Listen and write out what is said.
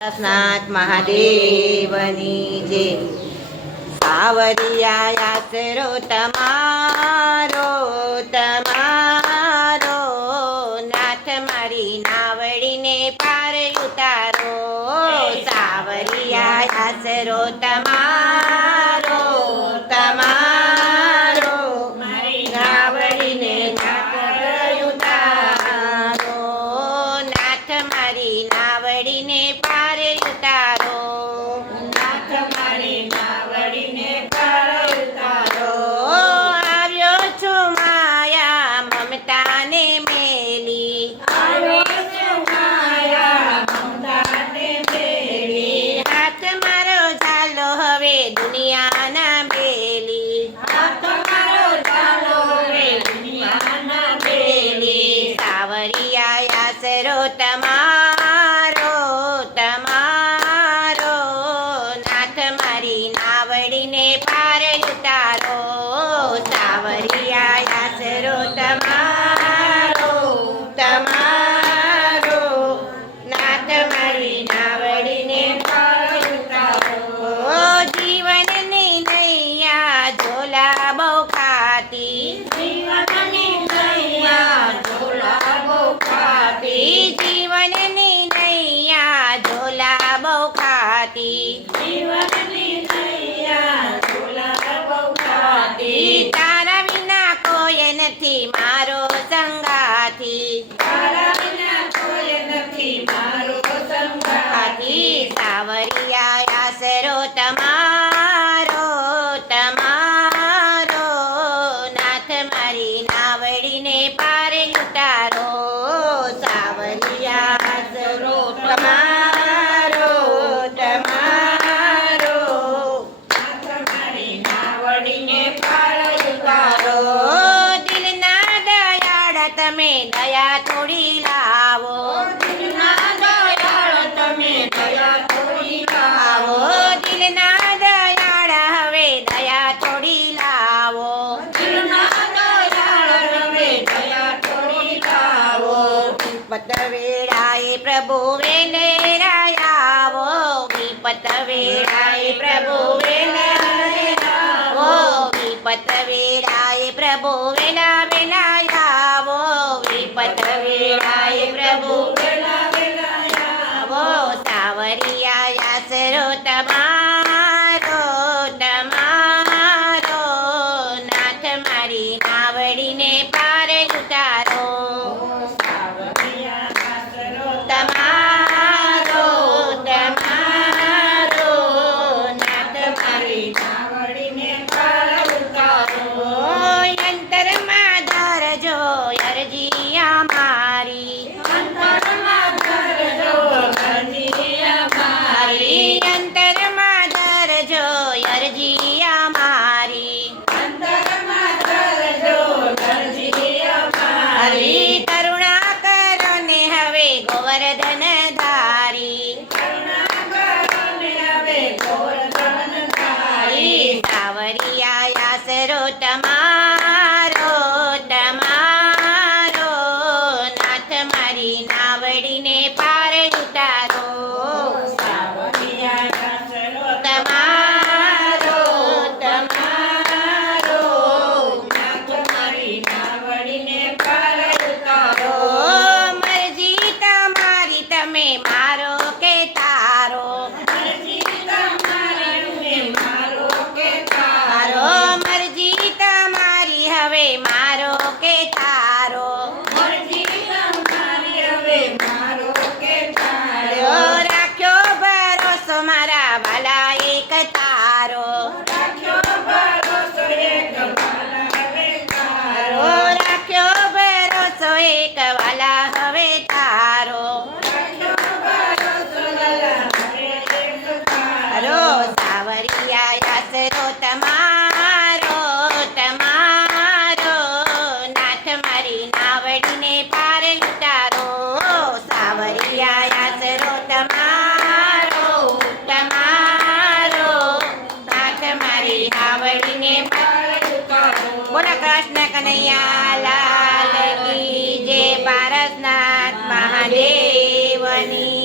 નાથ મહાદેવની જે સાવરિયા આશરો તમારો તમારો નાથ મારી નાવડીને પાર ઉતારો. સાવરિયા આશરો તમારો તમારો મારી નાવડીને ઉતારો. નાથ મારી નાવડીને નાવડીને પાર ઉતારો. આવ્યો છો માયા મમતાને મેલી. આવ્યો છું માયા મમતાને મેલી. હાથ મારો ચાલો હવે દુનિયાના બેલી. હાથ મારો ચાલો હવે દુનિયાના બેલી. સાવરિયા આશરો તમારો તમારો નાથ મારી નાવડીને પાર ઉતારો સાવરિયા આશરો તમારો તમારો નાથ મારી નાવડીને પાર ઉતારો જીવનની નૈયા ઝોલા બહુ ખાતી જીવનની નૈયા ઝોલા બહુ ખાતી જીવનની નૈયા ઝોલા બહુ ખાતી જીવનની નૈયા ઝોલા બહુ ખાતી તારા વિના કોઈ નથી મારો સંગાથી તારા વિના કોઈ નથી મારો સંગાથી સાવરિયા આશરો તમારો તમારો નાથ મારી નાવડીને પાર ઉતારો સાવરિયા આશરો તમારો તમારો નાથ મારી નાવડીને પાર ઉતારો દિલના દયાળ તમે દયા થોડી લાવો. દિલના દયાળ તમે દયા થોડી લાવો. દિલના દયાળ હવે દયા થોડી લાવો. દિલના દયાળ હવે દયા થોડી લાવો. વિપત વેળાએ પ્રભુ વેલેરાયાવો વિપત વેળાએ પ્રભુ આશરો તમારો તમારો નાથ મારી નાવડીને પાર ઉતારો સાવરિયા આશરો તમારો તમારો નાથ મારી નાવડીને પાર ઉતારો મરજી તમારી તમે મારો કે તારો મરજી તમારી મારો કે તારો મરજી તમારી હવે મારો કે તારો મરજી તમારી હવે મારો કે તારો રાખ્યો ભરોસો મારા વાલા એક તારો રાખ્યો ભરોસો એક વાલા હવે તારો રાખ્યો ભરોસો એક વાલા હવે તારો. તારો સાવરિયા આશરો તમારો તમારો. નાથ મારી નાવડીને પાર ઉતારો. સાવરિયા આશરો તમારો તમારો. નાથ મારી નાવડીને પાર ઉતારો. બોલા કૃષ્ણ કનૈયા पारसनाथ महादेवनी।